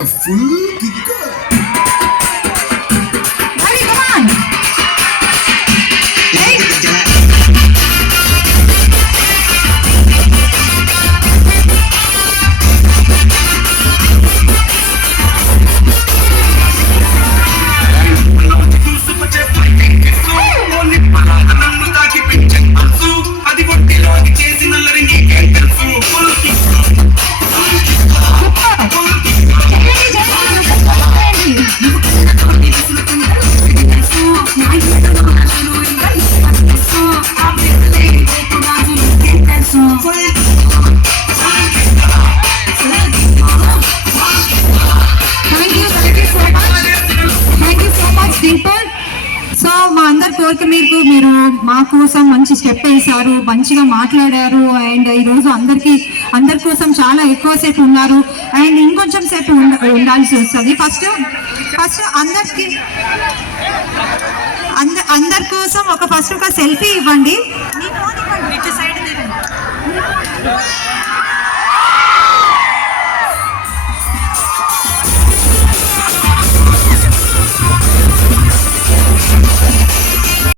Full kicker. Hurry, come on. Hey. So మా అందరి కోరిక మీరు మా కోసం మంచి స్టెప్ వేశారు, మంచిగా మాట్లాడారు. అండ్ ఈరోజు అందరి కోసం చాలా ఎక్కువసేపు ఉన్నారు. అండ్ ఇంకొంచెం సేపు ఉండాల్సి వస్తుంది. ఫస్ట్ అందరి కోసం ఒక సెల్ఫీ ఇవ్వండి.